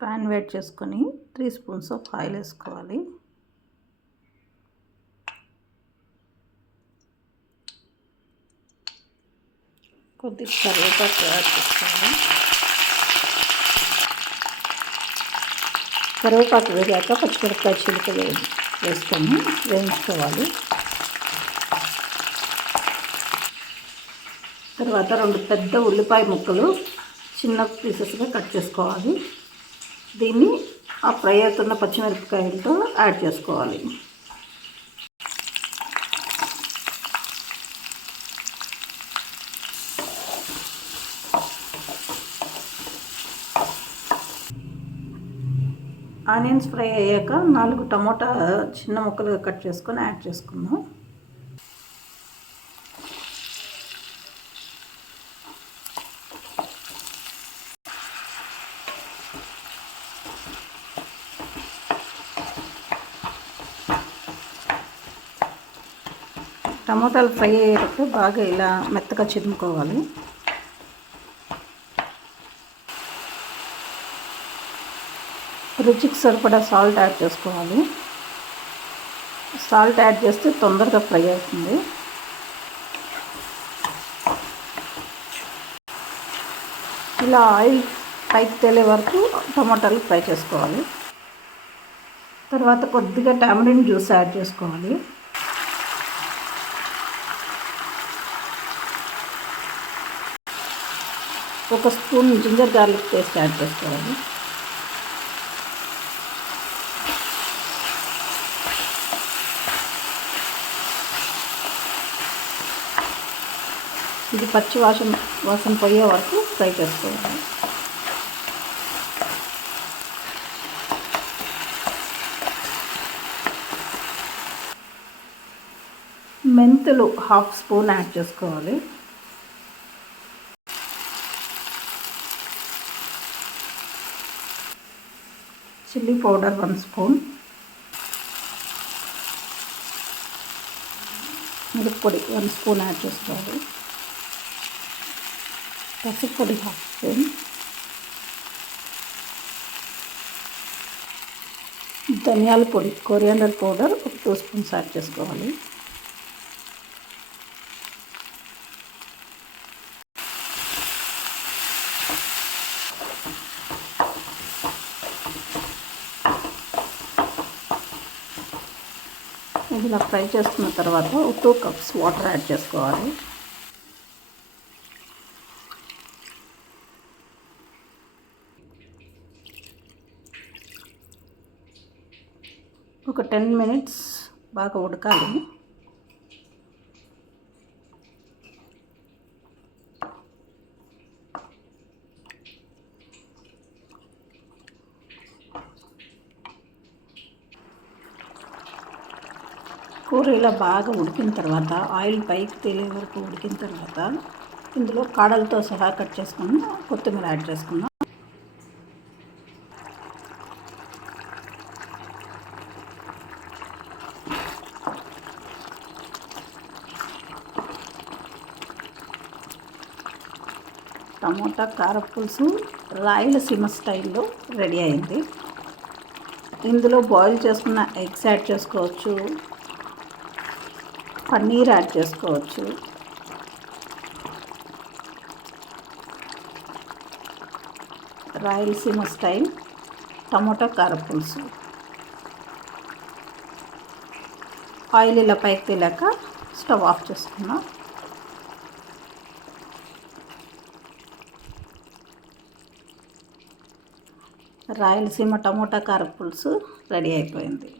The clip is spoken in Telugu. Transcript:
ప్యాన్ వేడి చేసుకొని 3 స్పూన్స్ ఆఫ్ ఆయిల్ వేసుకోవాలి. కొద్దిగా కరివేపాకు యాడ్ చేసుకోవాలి. కరివేపాకు వేగాక పచ్చిమిరపకాయ చిలుకలు వేసుకొని వేయించుకోవాలి. తర్వాత 2 పెద్ద ఉల్లిపాయ ముక్కలు చిన్న పీసెస్గా కట్ చేసుకోవాలి. దీన్ని ఆ ఫ్రై అవుతున్న పచ్చిమిరపకాయలతో యాడ్ చేసుకోవాలి. ఆనియన్స్ ఫ్రై అయ్యాక 4 టమోటా చిన్న ముక్కలుగా కట్ చేసుకొని యాడ్ చేసుకుందాం. టమోటాలు ఫ్రై అయ్యేటప్పుడు బాగా ఇలా మెత్తగా చిదుముకోవాలి. రుచికి సరిపడా సాల్ట్ యాడ్ చేసుకోవాలి. సాల్ట్ యాడ్ చేస్తే తొందరగా ఫ్రై అవుతుంది. ఇలా ఆయిల్ పైకి తేలే వరకు టమాటాలు ఫ్రై చేసుకోవాలి. తర్వాత కొద్దిగా టామరిన్ జ్యూస్ యాడ్ చేసుకోవాలి. ఒక spoon ginger garlic paste add చేసుకోవాలి. ఇది పచ్చి వాసన పోయే వరకు ఫ్రై చేసుకోవాలి. మెంతులు 1/2 స్పూన్ యాడ్ చేసుకోవాలి. Chilli powder 1 spoon. మిరప్పొడి 1 స్పూన్ యాడ్ చేసుకోవాలి. పసుపు పొడి 1/2 స్పూన్. ధనియాల పొడి కొరియాండర్ పౌడర్ 2 స్పూన్స్ యాడ్ చేసుకోవాలి. ఇలా ఫ్రై చేసుకున్న తర్వాత 2 కప్స్ వాటర్ యాడ్ చేసుకోవాలి. ఒక 10 మినిట్స్ బాగా ఉడకాలి. కూర ఇలా బాగా ఉడికిన తర్వాత ఆయిల్ పైకి తేలే వరకు ఉడికిన తర్వాత ఇందులో కాడలతో సహా కట్ చేసుకుని కొత్తిమీర యాడ్ చేసుకుందాం. టమోటా కారపులుసు రాయలసీమ స్టైల్లో రెడీ అయింది. ఇందులో బాయిల్ చేసుకున్న ఎగ్స్ యాడ్ చేసుకోవచ్చు, పన్నీర్ యాడ్ చేసుకోవచ్చు. రాయలసీమ స్టైల్ టమోటా కారపులుసు. ఆయిల్ ఇలా పైకి తేలాక స్టవ్ ఆఫ్ చేసుకున్నాం. రాయలసీమ టమోటా కారపులుసు రెడీ అయిపోయింది.